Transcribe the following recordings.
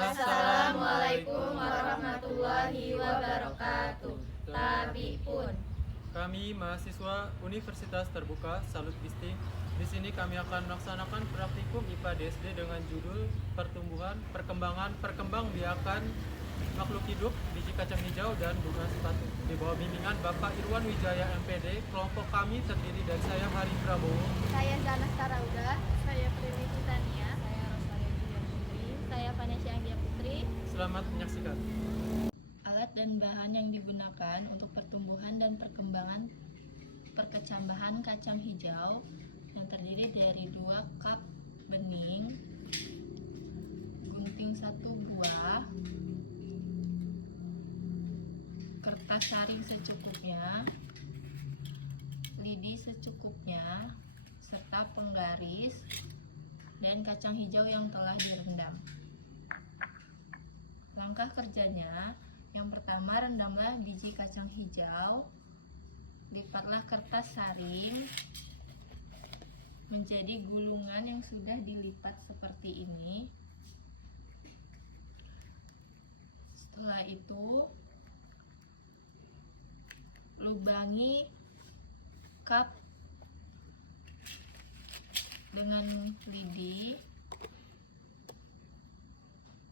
Assalamualaikum warahmatullahi wabarakatuh. Tabi'un. Kami mahasiswa Universitas Terbuka Salut Bisting. Di sini kami akan melaksanakan praktikum IPA DSD dengan judul Pertumbuhan, Perkembangan, Perkembangbiakan Makhluk Hidup, Biji Kacang Hijau dan Bunga Sepatu. Di bawah bimbingan Bapak Irwan Wijaya MPD, kelompok kami terdiri dari saya Hari Prabowo, saya Zanas Tarauda, Saya Prilly Titania. Saya Rosalia Julia Putri. Saya Vanessa Anggia Putri. Selamat menyaksikan. Alat dan bahan yang digunakan untuk pertumbuhan dan perkembangan perkecambahan kacang hijau yang terdiri dari 2 cup bening, gunting 1 buah, kertas saring secukupnya, lidi secukupnya, serta penggaris dan kacang hijau yang telah direndam. Langkah kerjanya, yang pertama rendamlah biji kacang hijau, lipatlah kertas saring menjadi gulungan yang sudah dilipat seperti ini. Setelah itu lubangi cup dengan lidi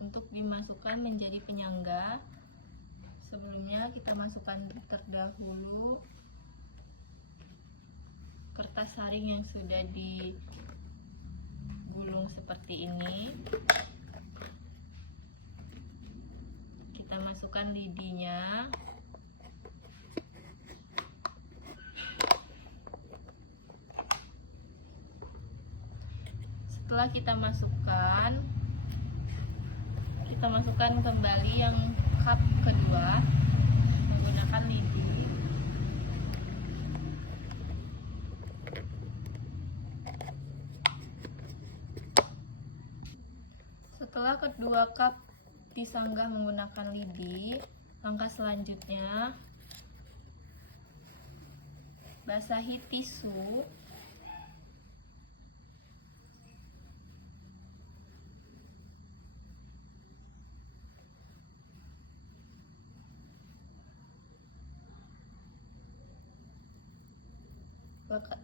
untuk dimasukkan menjadi penyangga. Sebelumnya kita masukkan terdahulu kertas saring yang sudah digulung seperti ini. Kita masukkan lidinya. Setelah kita masukkan kembali yang cup kedua menggunakan lidi. Setelah kedua cup disanggah menggunakan lidi, langkah selanjutnya basahi tisu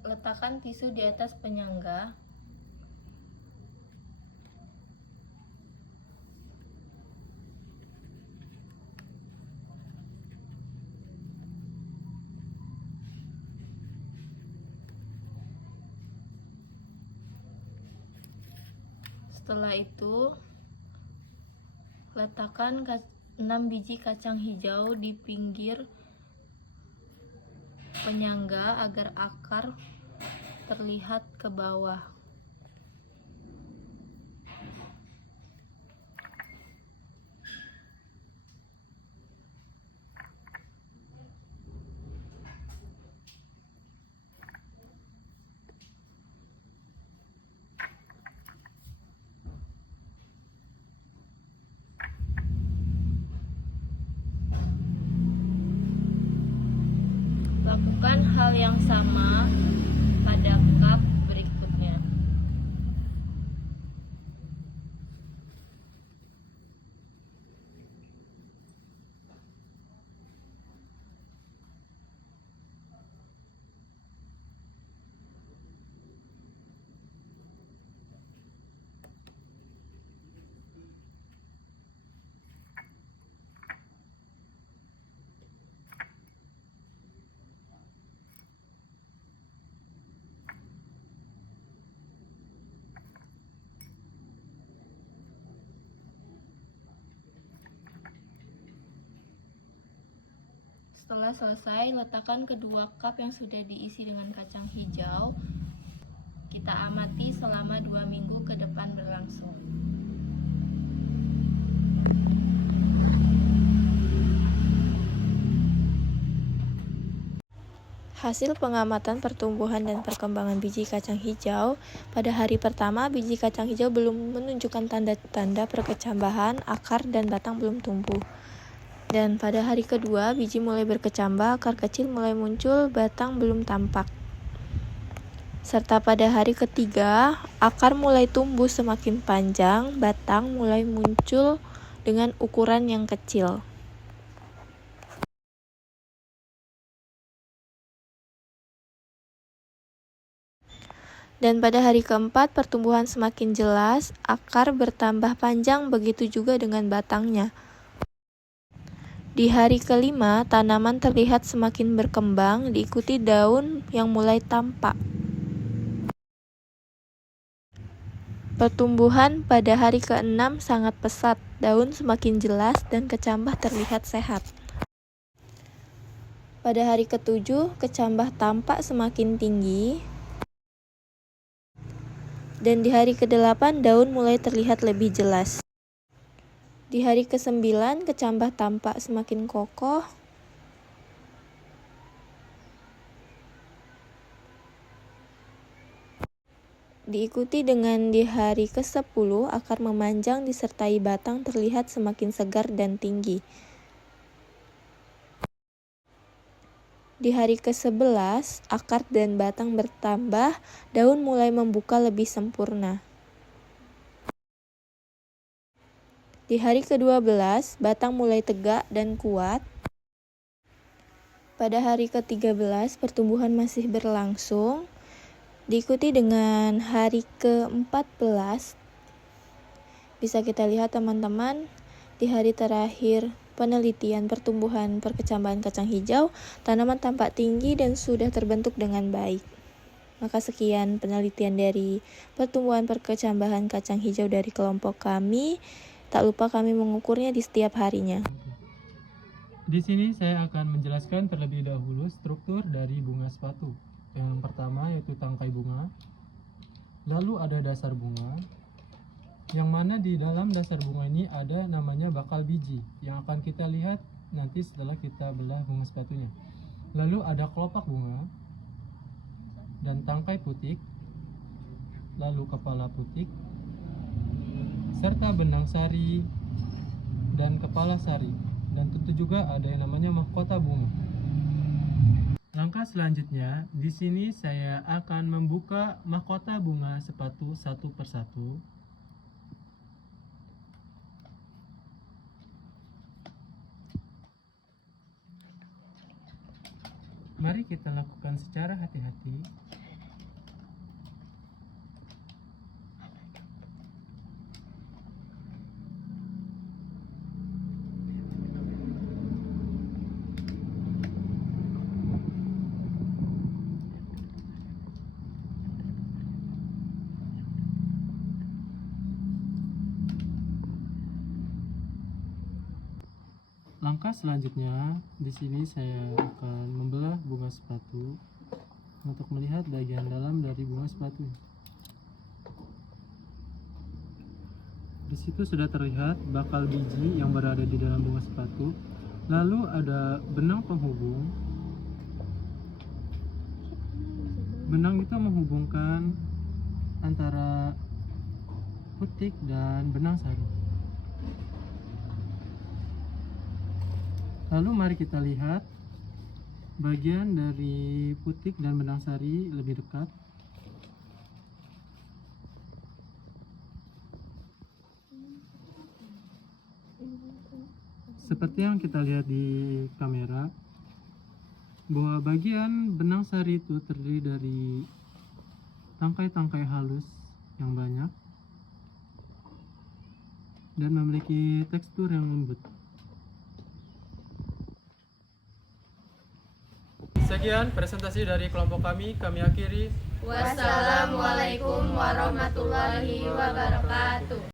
letakkan tisu di atas penyangga. Setelah itu letakkan 6 biji kacang hijau di pinggir penyangga agar akar terlihat ke bawah. Lakukan hal yang sama pada cup berikutnya. Setelah selesai, letakkan kedua cup yang sudah diisi dengan kacang hijau. Kita amati selama 2 minggu ke depan berlangsung. Hasil pengamatan pertumbuhan dan perkembangan biji kacang hijau. Pada hari pertama, biji kacang hijau belum menunjukkan tanda-tanda perkecambahan, akar dan batang belum tumbuh. Dan pada hari kedua, biji mulai berkecambah, akar kecil mulai muncul, batang belum tampak. Serta pada hari ketiga, akar mulai tumbuh semakin panjang, batang mulai muncul dengan ukuran yang kecil. Dan pada hari keempat, pertumbuhan semakin jelas, akar bertambah panjang, begitu juga dengan batangnya. Di hari kelima, tanaman terlihat semakin berkembang, diikuti daun yang mulai tampak. Pertumbuhan pada hari ke-6 sangat pesat, daun semakin jelas dan kecambah terlihat sehat. Pada hari ke-7, kecambah tampak semakin tinggi. Dan di hari ke-8, daun mulai terlihat lebih jelas. Di hari ke-9, kecambah tampak semakin kokoh. Diikuti dengan di hari ke-10, akar memanjang disertai batang terlihat semakin segar dan tinggi. Di hari ke-11, akar dan batang bertambah, daun mulai membuka lebih sempurna. Di hari ke-12, batang mulai tegak dan kuat. Pada hari ke-13, pertumbuhan masih berlangsung. Diikuti dengan hari ke-14. Bisa kita lihat teman-teman, di hari terakhir penelitian pertumbuhan perkecambahan kacang hijau, tanaman tampak tinggi dan sudah terbentuk dengan baik. Maka sekian penelitian dari pertumbuhan perkecambahan kacang hijau dari kelompok kami. Tak lupa kami mengukurnya di setiap harinya. Di sini saya akan menjelaskan terlebih dahulu struktur dari bunga sepatu. Yang pertama yaitu tangkai bunga, lalu ada dasar bunga, yang mana di dalam dasar bunga ini ada namanya bakal biji, yang akan kita lihat nanti setelah kita belah bunga sepatunya. Lalu ada kelopak bunga, dan tangkai putik, lalu kepala putik, serta benang sari dan kepala sari, dan tentu juga ada yang namanya mahkota bunga. Langkah selanjutnya, di sini saya akan membuka mahkota bunga sepatu satu persatu. Mari kita lakukan secara hati-hati. Langkah selanjutnya, di sini saya akan membelah bunga sepatu untuk melihat bagian dalam dari bunga sepatu. Di situ sudah terlihat bakal biji yang berada di dalam bunga sepatu. Lalu ada benang penghubung. Benang itu menghubungkan antara putik dan benang sari. Lalu mari kita lihat bagian dari putik dan benang sari lebih dekat. Seperti yang kita lihat di kamera, bahwa bagian benang sari itu terdiri dari tangkai-tangkai halus yang banyak dan memiliki tekstur yang lembut. Sekian presentasi dari kelompok kami akhiri. Wassalamualaikum warahmatullahi wabarakatuh.